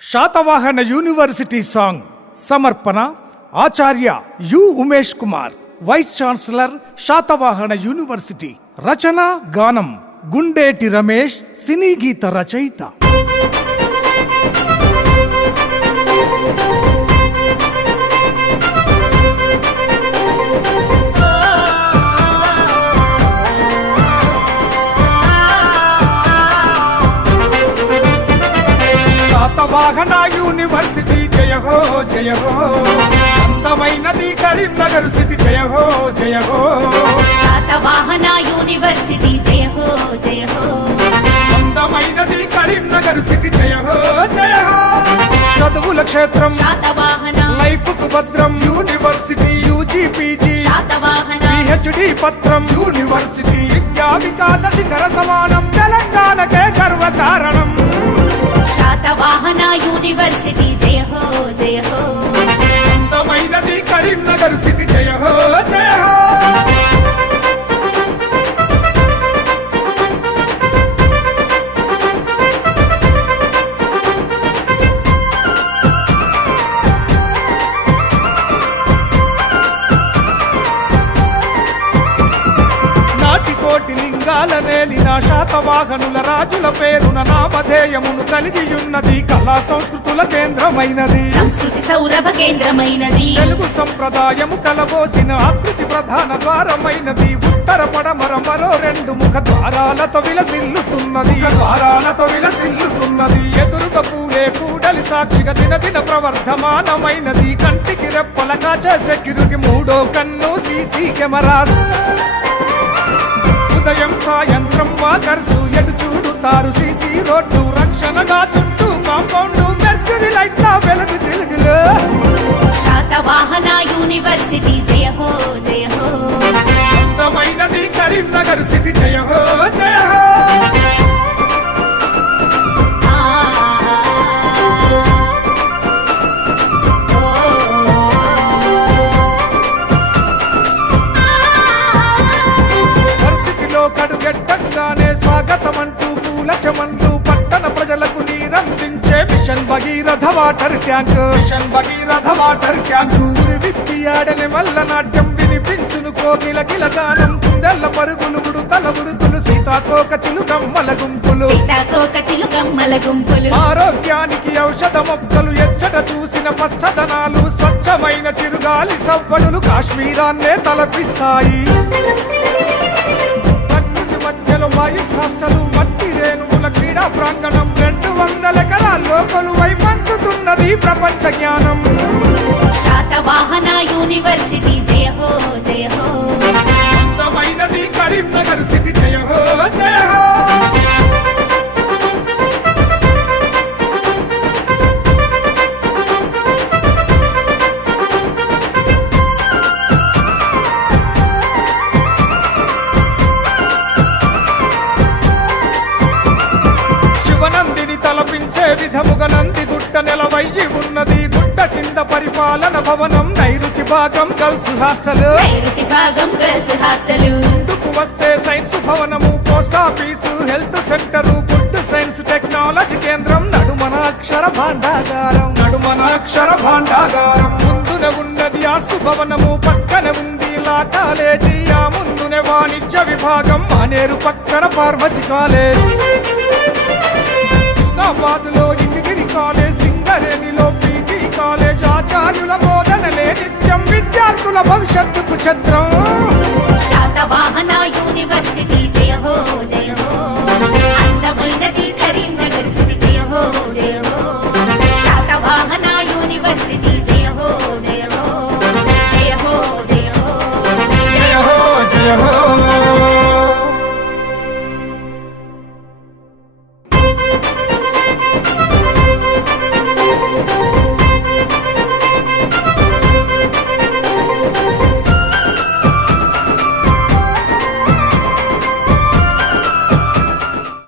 Satavahana university song సమర్పణ Acharya U Umesh Kumar, vice chancellor Satavahana university. రచన గానం గుండేటి రమేష్, సినీ గీత రచయిత. శాతవాహన యూనివర్సిటీ జయ హో జయ హో, అందమైనది కరీంనగర్ సిటీ జయ హో జయ హో. శాతవాహన యూనివర్సిటీ జయ హో జయ హో, అందమైనది కరీంనగర్ సిటీ జయ హో జయ హో. చదువుల క్షేత్రం శాతవాహన, లైఫ్ కు భద్రం university. UG PG Satavahana, PhD పత్రం యూనివర్సిటీ. విద్యా వికాస శిఖర సమానం, తెలంగాణకే గర్వ కారణం. శాతవాహన యూనివర్సిటీ జయ హో జయ హో, అందమైనది కరీంనగర్ సిటీ జయ హో జయ హో. నాటికోటి లింగాల నేలిన శాతవాహనుల రాజుల పేరున నామధేయమును కలిగియున్నది. కళా సంస్కృతుల కేంద్రమైనది, సంస్కృతి సౌరభ కేంద్రమైనది. తెలుగు సంప్రదాయము కలబోసిన ఆకృతి ప్రధాన ద్వారమైనది. ఉత్తర పడమర మరో రెండు ముఖ ద్వారాలతో విలసిల్లుతున్నది. ఎదురుగా పూలే కూడలి సాక్షిగా దినదిన ప్రవర్ధమానమైనది. కంటికి రెప్పల కాచేసే కిరుగి మూడో కన్ను సీసీ కెమెరాస్. ఉదయం సాయంత్రం వాకర్సు ఎటు చూడుతారు సీసీ రోడ్డు. రక్షణగా చుట్టూ కాంపౌండ్, మెర్క్యూరీ లైట్ల వెలుగు చిలుగులు. శాతవాహన యూనివర్సిటీ జయ హో జయ హో, అందమైనది కరీంనగర్ సిటీ జయ హో జయ హో. ఆ, ఓ, వర్సిటీలో కడుగెట్టంగానే స్వాగతమంటూ పూల చెమంటూ పట్టణ ప్రజలకు నీరందించే మిషన్ భగీరథ వాటర్ ట్యాంకు. ఊరి విప్పి ఆడని వల్ల నాట్యం వినిపించును కోకిల కిలగానం. కుందెల్ల పరుగులు ఉడుతల ఉరుకులు, సీతాకోక చిలుకమ్మల గుంపులు. సీతాకోక చిలుకమ్మల గుంపులు. ఆరోగ్యానికి ఔషధ మొక్కలు, ఎచ్చట చూసిన పచ్చదనాలు. స్వచ్ఛమైన చిరుగాలి సవ్వడులు కాశ్మీరాన్నే తలపిస్తాయి. ప్రకృతి మధ్యలో వాయుస్ హాస్టలు, మట్టి రేణువుల క్రీడా ప్రాంగణం. 200 ఎకరాల్లో కొలువై పంచుతున్నది ప్రపంచ జ్ఞానం. శాతవాహన యూనివర్సిటీ జయ హో జయ హో, అందమైనది కరీంనగర్ సిటీ జయ హో జయ హో. శివనందిని తలపించే విధముగా నంది గుట్ట నెలవయ్యి ఉన్నది. గుట్ట కింద పరిపాలన భవనం, నైరుతి భాగం గర్ల్స్ హాస్టల్. నైరుతి భాగం గర్ల్స్ హాస్టల్. ముందుకు వస్తే సైన్స్ భవనము, post office, health centre, food science technology కేంద్రం. నడుమన అక్షర భాండాగారం. ముందునే ఉన్నది ఆర్ట్స్ భవనము, పక్కన ఉంది లా కాలేజీ. ఆ ముందునే వాణిజ్య విభాగం, మానేరు పక్కన ఫార్మసీ కాలేజ్. కృష్ణాబాద్లో ఇంజనీరింగ్ కాలేజ్, సింగరేణిలో పీజీ కాలేజ్. ఆచార్యుల బోధనలే నిత్యం విద్యార్థుల భవిష్యత్తుకు ఛత్రం. శాతవాహన